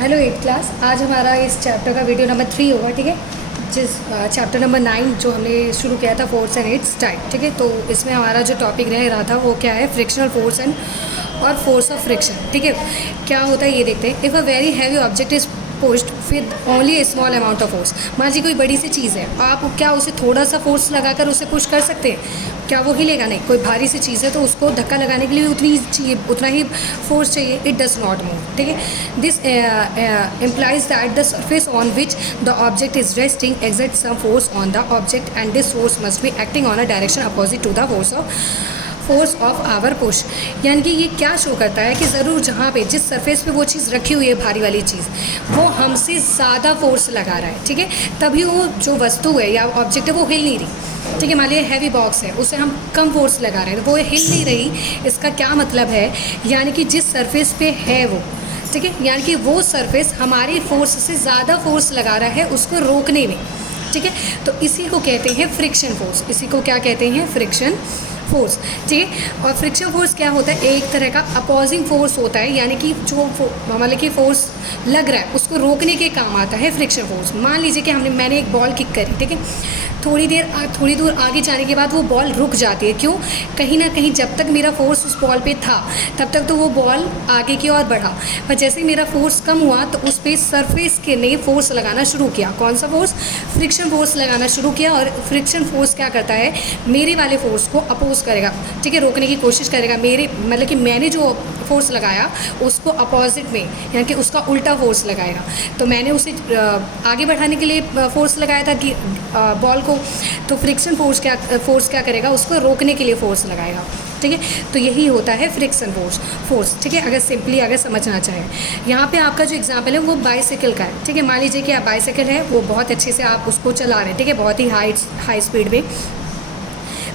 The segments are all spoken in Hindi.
Hello 8th class. आज हमारा इस चैप्टर का वीडियो नंबर 3 होगा, ठीक है। जिस चैप्टर नंबर 9 जो हमने शुरू किया था, फोर्स एंड इट्स टाइप, ठीक है। तो इसमें हमारा जो टॉपिक रह रहा था वो क्या है, फ्रिक्शनल फोर्स एंड और फोर्स ऑफ फ्रिक्शन, ठीक है। क्या होता है ये देखते हैं। If a very heavy object is pushed with only A small amount of force, मान लीजिए कोई बड़ी सी चीज़ है, आप क्या उसे थोड़ा सा फोर्स लगाकर उसे पुश कर सकते हैं? क्या वो हिलेगा? नहीं। कोई भारी सी चीज़ है तो उसको धक्का लगाने के लिए उतना ही फोर्स चाहिए। इट डज नॉट मूव, ठीक है। This implies that the surface on which the object is resting exerts some force on the object and this force must be acting on a direction opposite to the force of our push. यानी कि ये क्या शो करता है कि ज़रूर जहाँ पे जिस सरफेस पे वो चीज़ रखी हुई है, भारी वाली चीज़, वो हमसे ज़्यादा फोर्स लगा रहा है, ठीक है। तभी वो जो वस्तु है या ऑब्जेक्ट है वो हिल नहीं रही, ठीक है। मान लीजिए हैवी बॉक्स है, उसे हम कम फोर्स लगा रहे हैं तो वो हिल नहीं रही। इसका क्या मतलब है, यानी कि जिस सरफेस पे है वो, ठीक है, यानी कि वो सरफेस हमारी फोर्स से ज़्यादा फोर्स लगा रहा है उसको रोकने में, ठीक है। तो इसी को कहते हैं फ्रिक्शन फोर्स। इसी को क्या कहते हैं, फ्रिक्शन फोर्स, ठीक है। और फ्रिक्शन फोर्स क्या होता है, एक तरह का अपोजिंग फोर्स होता है, यानी कि जो मतलब कि फोर्स लग रहा है उसको रोकने के काम आता है फ्रिक्शन फोर्स। मान लीजिए कि मैंने एक बॉल किक करी, ठीक है। थोड़ी दूर आगे जाने के बाद वो बॉल रुक जाती है। क्यों? कहीं ना कहीं जब तक मेरा फोर्स उस बॉल पे था तब तक तो वो बॉल आगे की ओर बढ़ा, पर जैसे ही मेरा फोर्स कम हुआ तो उस पर सरफेस के ने फोर्स लगाना शुरू किया। कौन सा फोर्स? फ्रिक्शन फोर्स लगाना शुरू किया। और फ्रिक्शन फोर्स क्या करता है, मेरे वाले फोर्स को अपोज करेगा, ठीक है, रोकने की कोशिश करेगा। मेरे मतलब कि मैंने जो फोर्स लगाया उसको अपोजिट में, यानी कि उसका उल्टा फोर्स लगाएगा। तो मैंने उसे आगे बढ़ाने के लिए फोर्स लगाया था कि बॉल को, तो फ्रिक्शन फोर्स क्या करेगा, उसको रोकने के लिए फोर्स लगाएगा, ठीक है। तो यही होता है फ्रिक्शन फोर्स, ठीक है। अगर समझना चाहें, यहाँ पे आपका जो एग्जाम्पल है वो बाइसाइकिल का है, ठीक है। मान लीजिए कि आप बाइसाइकिल है, वो बहुत अच्छे से आप उसको चला रहे हैं, ठीक है, बहुत ही हाई स्पीड में,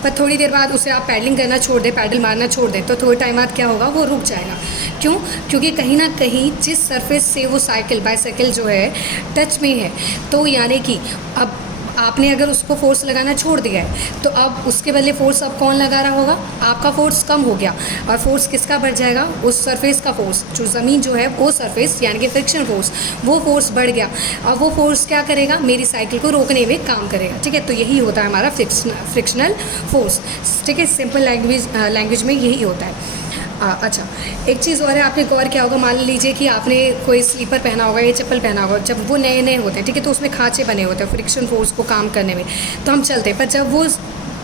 पर थोड़ी देर बाद उसे आप पैडलिंग करना छोड़ दें, पैडल मारना छोड़ दें, तो थोड़े टाइम बाद क्या होगा, वो रुक जाएगा। क्यों? क्योंकि कहीं ना कहीं जिस सरफेस से वो बाइसाइकिल जो है टच में है, तो यानी कि अब आपने अगर उसको फोर्स लगाना छोड़ दिया है तो अब उसके बदले फोर्स अब कौन लगा रहा होगा, आपका फोर्स कम हो गया और फोर्स किसका बढ़ जाएगा, उस सरफेस का फोर्स, जो ज़मीन जो है वो सरफेस यानी कि फ्रिक्शन फोर्स, वो फोर्स बढ़ गया। अब वो फोर्स क्या करेगा, मेरी साइकिल को रोकने में काम करेगा, ठीक है। तो यही होता है हमारा फ्रिक्शनल फोर्स, ठीक है। सिंपल लैंग्वेज में यही होता है। अच्छा, एक चीज़ और है, आपने गौर किया होगा, मान लीजिए कि आपने कोई स्लीपर पहना होगा या चप्पल पहना होगा, जब वो नए नए होते हैं, ठीक है, तो उसमें खाँचे बने होते हैं फ्रिक्शन फोर्स को काम करने में, तो हम चलते हैं। पर जब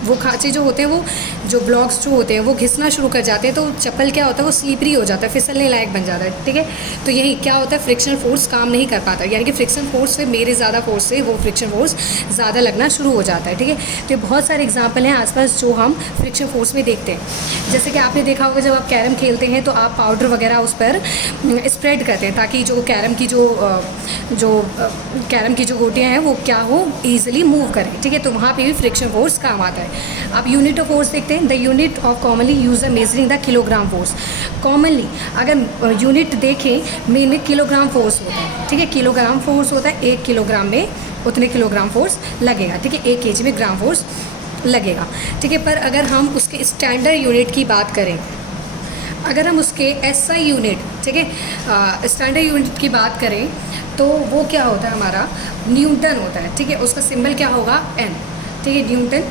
वो खाँचे जो होते हैं, वो जो ब्लॉक्स जो होते हैं वो घिसना शुरू कर जाते हैं, तो चप्पल क्या होता है, वो स्लीपरी हो जाता है, फिसलने लायक बन जाता है, ठीक है। तो यही क्या होता है, फ्रिक्शन फोर्स काम नहीं कर पाता, यानी कि फ्रिक्शन फोर्स से मेरे ज़्यादा फोर्स से वो फ्रिक्शन फोर्स ज़्यादा लगना शुरू हो जाता है, ठीक है। तो ये बहुत सारे एग्जाम्पल हैं आसपास जो हम फ्रिक्शन फोर्स में देखते हैं। जैसे कि आपने देखा होगा, जब आप कैरम खेलते हैं तो आप पाउडर वगैरह उस पर स्प्रेड करते हैं ताकि जो कैरम की जो गोटियाँ हैं वो क्या हो, ईजिली मूव करें, ठीक है। तो वहाँ पर भी फ्रिक्शन फोर्स काम आता है। आप यूनिट ऑफ फोर्स देखते हैं, the unit of commonly use measuring the kilogram force. Commonly अगर यूनिट देखें, मेन में किलोग्राम फोर्स होता है, ठीक है। किलोग्राम फोर्स होता है, 1 किलोग्राम में उतने किलोग्राम फोर्स लगेगा, ठीक है। 1 kg में ग्राम फोर्स लगेगा, ठीक है। पर अगर हम उसके स्टैंडर्ड यूनिट की बात करें, अगर हम उसके SI यूनिट, ठीक है, स्टैंडर्ड यूनिट की बात करें तो वो क्या होता है, हमारा न्यूटन होता है, ठीक है। उसका सिंबल क्या होगा, N, ठीक है, newton.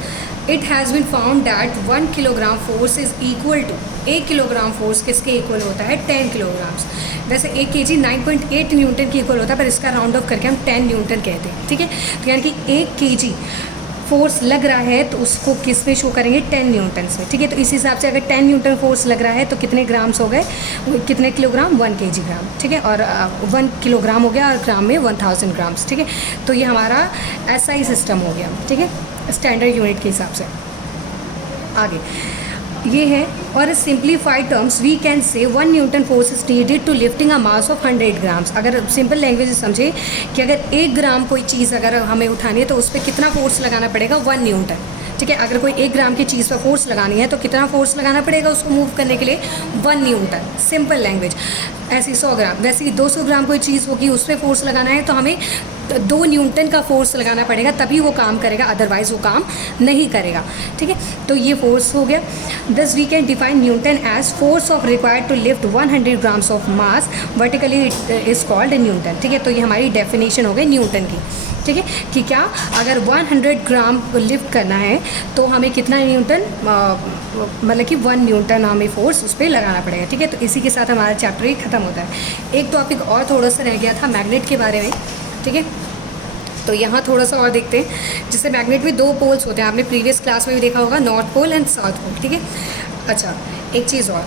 It has been found that 1 kilogram force is equal to, 1 kilogram force किसके इक्वल होता है, 10 किलोग्राम्स। वैसे 1 kg 9.8 न्यूटन की इक्वल होता है, पर इसका राउंड ऑफ करके हम 10 न्यूटन कहते हैं, ठीक है। तो यानी कि 1 kg फोर्स लग रहा है तो उसको किस में शो करेंगे, 10 न्यूटन से, ठीक है। तो इस हिसाब से अगर 10 न्यूटन फोर्स लग रहा है तो कितने ग्राम्स हो गए, कितने किलोग्राम, 1 kg ग्राम, ठीक है। और 1 किलोग्राम हो गया और ग्राम में 1000 ग्राम्स, ठीक है। तो ये हमारा SI सिस्टम हो गया, ठीक है, स्टैंडर्ड यूनिट के हिसाब से। आगे ये है, और simplified terms we can say 1 newton force is needed to lifting a mass of 100 grams. अगर सिंपल लैंग्वेज समझे कि अगर 1 ग्राम कोई चीज़ अगर हमें उठानी है तो उस पर कितना फोर्स लगाना पड़ेगा, 1 न्यूटन, ठीक है। अगर कोई 1 ग्राम की चीज़ पर फोर्स लगानी है तो कितना फोर्स लगाना पड़ेगा उसको मूव करने के लिए, 1 न्यूटन, सिंपल लैंग्वेज। ऐसी 100 ग्राम, वैसे ही 200 ग्राम कोई चीज़ होगी उस पर फोर्स लगाना है तो हमें 2 न्यूटन का फोर्स लगाना पड़ेगा तभी वो काम करेगा, अदरवाइज़ वो काम नहीं करेगा। ठीक है, तो ये फोर्स हो गया। Thus we can define newton as force of required to lift 100 grams of mass vertically is called newton. ठीक है, तो ये हमारी डेफिनेशन हो गई न्यूटन की। ठीक है, कि क्या अगर 100 ग्राम लिफ्ट करना है तो हमें कितना न्यूटन, मतलब कि 1 न्यूटन हमें फोर्स उस पर लगाना पड़ेगा। ठीक है, तो इसी के साथ हमारा चैप्टर ही ख़त्म होता है। एक टॉपिक और थोड़ा सा रह गया था मैग्नेट के बारे में। ठीक है, तो यहाँ थोड़ा सा और देखते हैं। जैसे मैग्नेट में 2 पोल्स होते हैं, आपने प्रीवियस क्लास में भी देखा होगा, north pole and south pole. ठीक है, अच्छा एक चीज़ और,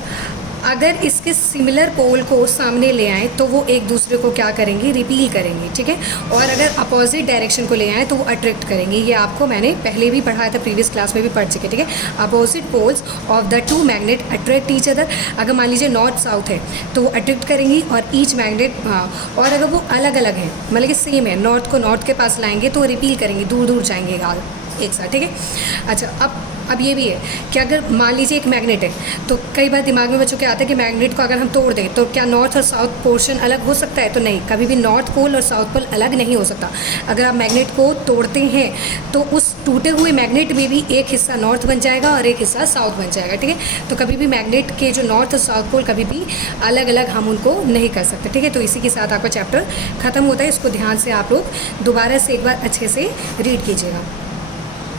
अगर इसके सिमिलर पोल को सामने ले आएँ तो वो एक दूसरे को क्या करेंगे, रिपील करेंगे। ठीक है, और अगर अपोजिट डायरेक्शन को ले आएँ तो वो अट्रैक्ट करेंगे। ये आपको मैंने पहले भी पढ़ाया था, प्रीवियस क्लास में भी पढ़ चुके। ठीक है, opposite poles of the 2 magnet attract each other. अगर मान लीजिए नॉर्थ साउथ है तो वो अट्रैक्ट करेंगी, और ईच मैग्नेट, और अगर वो अलग अलग हैं, मतलब कि सेम है, नॉर्थ को नॉर्थ के पास लाएंगे तो रिपील करेंगे, दूर दूर जाएंगे एक साथ। ठीक है, अच्छा अब ये भी है कि अगर मान लीजिए एक मैग्नेट है, तो कई बार दिमाग में बच्चों के आता है कि मैग्नेट को अगर हम तोड़ दें तो क्या नॉर्थ और साउथ पोर्शन अलग हो सकता है? तो नहीं, कभी भी नॉर्थ पोल और साउथ पोल अलग नहीं हो सकता। अगर आप मैग्नेट को तोड़ते हैं तो उस टूटे हुए मैग्नेट में भी एक हिस्सा नॉर्थ बन जाएगा और एक हिस्सा साउथ बन जाएगा। ठीक है, तो कभी भी मैग्नेट के जो नॉर्थ और साउथ पोल कभी भी अलग अलग हम उनको नहीं कर सकते। ठीक है, तो इसी के साथ आपका चैप्टर ख़त्म होता है। इसको ध्यान से आप लोग दोबारा से एक बार अच्छे से रीड कीजिएगा।